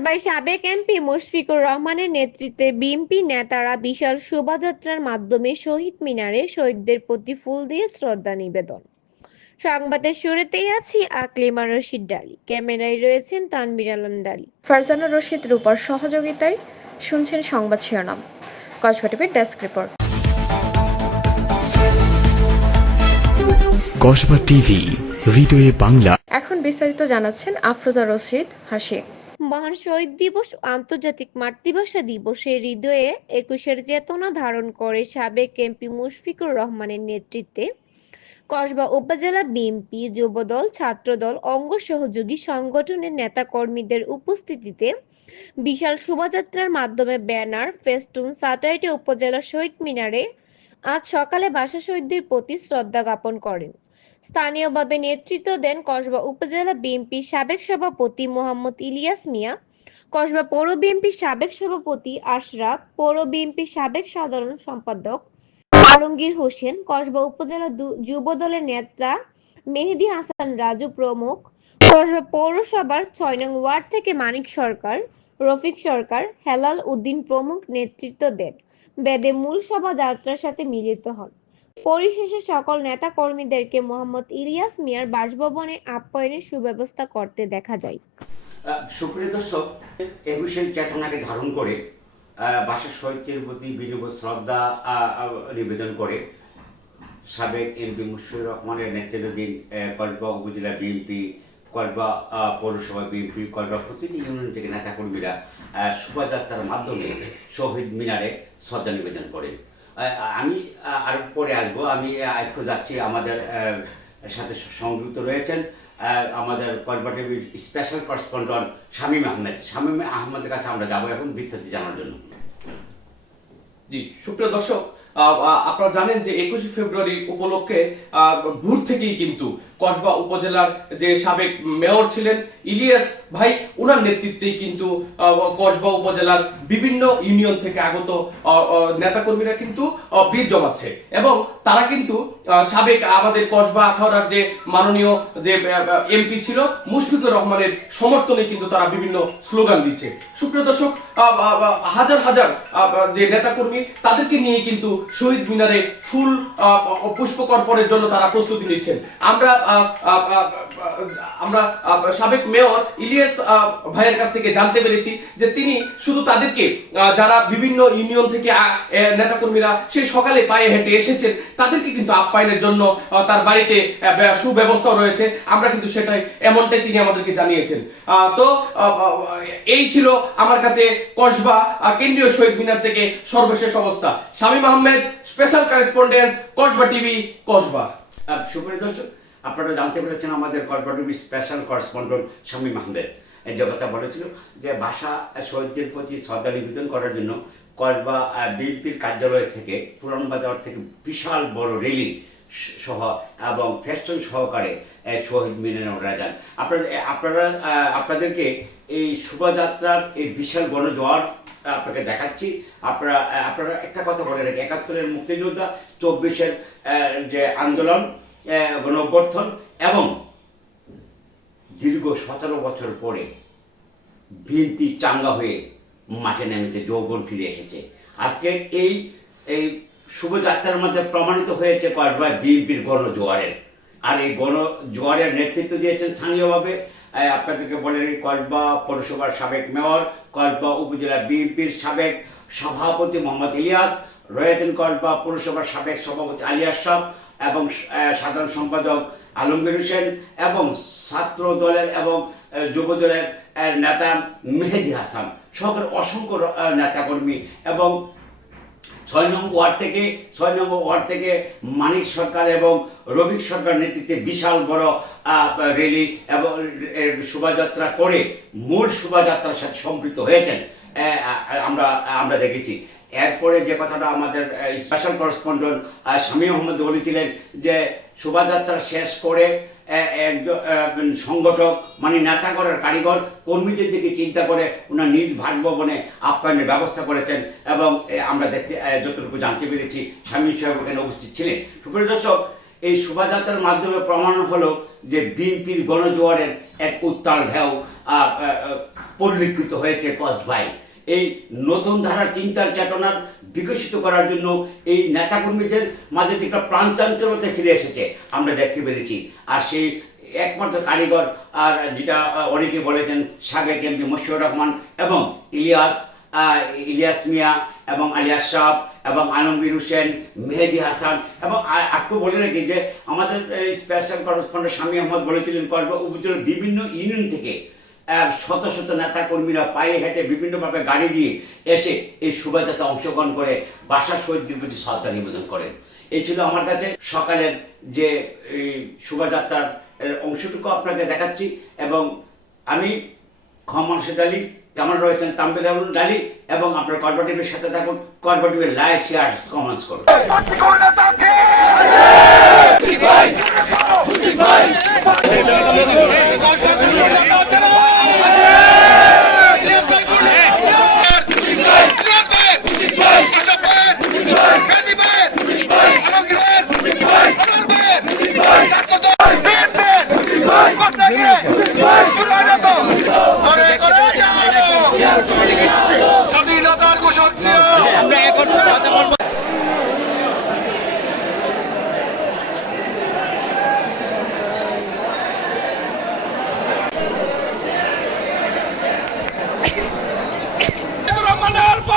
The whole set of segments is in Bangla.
কসবায় সাবেক এমপি মুশফিকুর রহমানের নেতৃত্বে বিএনপি নেতারা বিশাল শোভাযাত্রার মাধ্যমে শহীদ মিনারে শহীদদের প্রতি ফুল দিয়ে শ্রদ্ধা নিবেদন। সংবাদের শুরুতেই আছি আকলিমা রশিদ ডালি। ক্যামেরায় রয়েছেন তানবির আলম ডালি। ফারজানা রশিদ রূপার সহযোগিতায় শুনছেন সংবাদ শিরোনাম। কসবা টিভির ডেস্ক রিপোর্ট। কসবা টিভি হৃদয়ে বাংলা। এখন বিস্তারিত জানাচ্ছেন আফরোজা রশিদ হাসি। মহান শহীদ দিবস আন্তর্জাতিক মাতৃভাষা দিবসে হৃদয়ে একুশের চেতনা ধারণ করে সাবেক এমপি মুশফিকুর রহমানের নেতৃত্বে কসবা উপজেলা বিএনপি যুবদল, ছাত্রদল, অঙ্গ সহযোগী সংগঠনের নেতাকর্মীদের উপস্থিতিতে বিশাল শোভাযাত্রার মাধ্যমে ব্যানার, ফেস্টুন, স্যাটেলাইটে উপজেলা শহীদ মিনারে আজ সকালে ভাষা শহীদদের প্রতি শ্রদ্ধা জ্ঞাপন করেন। স্থানীয়ভাবে নেতৃত্ব দেন কসবা উপজেলা বিএনপির সাবেক সভাপতি মোহাম্মদ ইলিয়াস মিয়া, কসবা পৌর বিএনপির সাবেক সভাপতি আশরাফ, পৌর বিএনপির সাবেক সাধারণ সম্পাদক আলমগীর হোসেন, কসবা উপজেলা যুব দলের নেতা মেহেদি হাসান রাজু প্রমুখ, কসবা পৌরসভার ছয় নং ওয়ার্ড থেকে মানিক সরকার, রফিক সরকার, হেলাল উদ্দিন প্রমুখ নেতৃত্ব দেন। বেদে মূল শোভাযাত্রার সাথে মিলিত হন। পরিশেষে সকল নেতা কর্মীদেরকে মোহাম্মদ ইলিয়াস মিয়ার বাসভবনে আপ্যায়নের সুব্যবস্থা করতে দেখা যায়। সুপ্রিয় দর্শক একুশের চেতনাকে ধারণ করে ভাষা সাহিত্যের প্রতি বিনিয়োগ শ্রদ্ধা নিবেদন করে সাবেক এমপি মুশফিকুর রহমানের নেতৃত্বাধীন কসবা উপজেলা বিএনপি কসবা পৌরসভা বিএনপি কসবা প্রতিটি ইউনিয়ন থেকে নেতাকর্মীরা শোভাযাত্রার মাধ্যমে শহীদ মিনারে শ্রদ্ধা নিবেদন করে আহ, আমি আর পরে আসব। আমি একটু যাচ্ছি। আমাদের সাথে সংযুক্ত রয়েছেন আমাদের কনভার্টেবিল স্পেশাল করসপন্ডন শামীম আহমেদ। শামীম আহমেদের কাছে আমরা যাব এখন বিস্তারিত জানার জন্য। জি, সুপ্রিয় দর্শক আপনারা জানেন যে একুশে ফেব্রুয়ারি উপলক্ষে ভোর থেকেই কিন্তু কসবা উপজেলার যে সাবেক মেয়র ছিলেন ইলিয়াস ভাই ওনার নেতৃত্বেই কিন্তু কসবা উপজেলার বিভিন্ন ইউনিয়ন থেকে আগত নেতাকর্মীরা কিন্তু বীর জমাচ্ছে। এবং তারা কিন্তু সাবেক আমাদের কসবা আখাউড়ার যে মাননীয় যে এমপি ছিল মুশফিকুর রহমানের সমর্থনে কিন্তু তারা বিভিন্ন স্লোগান দিচ্ছে। সুপ্রিয় দর্শক হাজার হাজার যে নেতাকর্মী তাদেরকে নিয়ে কিন্তু শহীদ মিনারে ফুল আহ, পুষ্পক অর্পণের জন্য তারা প্রস্তুতি নিচ্ছেন। আমরা আমরা সাবেক মেয়র ইলিয়াস ভাইয়ের কাছ থেকে জানতে পেরেছি যে তিনি শুধু তাদেরকে যারা বিভিন্ন ইউনিয়ন থেকে নেতাকর্মীরা সেই সকালে পায়ে হেঁটে এসেছেন, তাদেরকে কিন্তু আপ্যায়নের জন্য তার বাড়িতে সুব্যবস্থা রয়েছে। আমরা কিন্তু সেটাই, এমনটাই তিনি আমাদেরকে জানিয়েছেন। তো এই ছিল আমার কাছে কসবা কেন্দ্রীয় শহীদ মিনার থেকে সর্বশেষ অবস্থা। Shamim Ahmed special correspondence Kasba TV, Kasba. সুপ্রিয় দর্শক আপনারা জানতে পেরেছেন আমাদের টিভির স্পেশাল করেসপন্ডেন্ট শামীম আহমেদ। এই যে কথা বলেছিল যে ভাষা শহীদদের প্রতি শ্রদ্ধা নিবেদন করার জন্য কসবা বিএনপির কার্যালয় থেকে, পুরান বাজার থেকে বিশাল বড় রেলি সহ এবং ফেস্টন সহকারে শহীদ মিনারে ওরা যান। আপনারা আপনারা আপনাদেরকে এই শোভাযাত্রার এই বিশাল গণজোয়ার আপনাকে দেখাচ্ছি। আপনারা আপনারা একটা কথা বলে রাখি। একাত্তরের মুক্তিযোদ্ধা, চব্বিশের যে আন্দোলন গণ অভ্যর্থন এবং দীর্ঘ সতেরো বছর পরে বিএনপি চাঙ্গা হয়ে মাঠে নেমেছে, যৌবন ফিরে এসেছে। আজকে এই এই শুভযাত্রার মধ্যে প্রমাণিত হয়েছে কয়েকবার বিএনপির গণজোয়ারের। আর এই গণজোয়ারের নেতৃত্ব দিয়েছেন স্থানীয়ভাবে আপনাদেরকে বলে রাখি কসবা পৌরসভার সাবেক মেয়র কসবা উপজেলা বিএনপির সাবেক সভাপতি মোহাম্মদ ইলিয়াস, রয়েছেন কসবা পৌরসভার সাবেক সভাপতি আলী আশরাফ এবং সাধারণ সম্পাদক আলমগীর হোসেন এবং ছাত্র দলের এবং যুব দলের নেতা মেহেদি হাসান। সকল অসংখ্য নেতাকর্মী এবং ছয় নম্বর ওয়ার্ড থেকে, ছয় নম্বর ওয়ার্ড থেকে মানিক সরকার এবং রবিক সরকার নেতৃত্বে বিশাল বড় র্যালি এবং শোভাযাত্রা করে মূল শোভাযাত্রার সাথে সম্পৃক্ত হয়েছেন। আমরা আমরা দেখেছি। এরপরে যে কথাটা আমাদের স্পেশাল করেসপন্ডেন্ট স্বামী মোহাম্মদ বলেছিলেন যে শোভাযাত্রা শেষ করে একজন সংগঠক মানে নেতা করার কারিগর, কর্মীদের দিকে চিন্তা করে ওনার নিজ বাসভবনে আপ্যায়নের ব্যবস্থা করেছেন এবং আমরা দেখতে যতটুকু জানতে পেরেছি, স্বামী সাহেব ওখানে উপস্থিত ছিলেন। সুপ্রিয় দর্শক, এই শোভাযাত্রার মাধ্যমে প্রমাণ হলো যে বিএনপির গণজোয়ারের এক উত্তাল ঢেউ পরিলক্ষিত হয়েছে কসবাই। এই নতুন ধারার চিন্তার চেতনার বিকশিত করার জন্য এই নেতাকর্মীদের মাঝে একটা প্রাণচাঞ্চলতা ফিরে এসেছে। আমরা দেখতে পেরেছি। আর সেই একমাত্র কারিগর, আর যেটা অনেকে বলেছেন সাবেক এমপি মশিউর রহমান এবং ইলিয়াস ইলিয়াস মিয়া এবং আলিয়াস সাহ এবং আলমগীর হোসেন, মেহেদি হাসান এবং একটু বলে রাখি যে আমাদের স্পেশাল করসপন্ডেন্ট স্বামী আহমদ বলেছিলেন উপজেলার বিভিন্ন ইউনিয়ন থেকে শত শত নেতা কর্মীরা পায়ে হেঁটে বিভিন্নভাবে গাড়ি দিয়ে এসে এই শোভাযাত্রা অংশগ্রহণ করে বাসা শহীদদের প্রতি শ্রদ্ধা নিবেদন করেন। এই ছিল আমার কাছে সকালের যে শোভাযাত্রার অংশটুকু আপনাকে দেখাচ্ছি এবং আমি খমান ডালি, কেমন রয়েছেন তাম্বির ডালি এবং আপনার কর্পোরেটিভের সাথে থাকুন, কর্পোরেটিভের লাইক, শেয়ার, কমেন্টস করুন।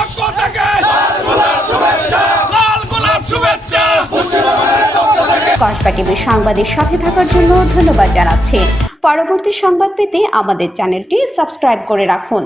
পক্ষ থেকে কসবা সংবাদের সাথে থাকার জন্য ধন্যবাদ জানাচ্ছি। পরবর্তী সংবাদ পেতে আমাদের চ্যানেলটি সাবস্ক্রাইব করে রাখুন।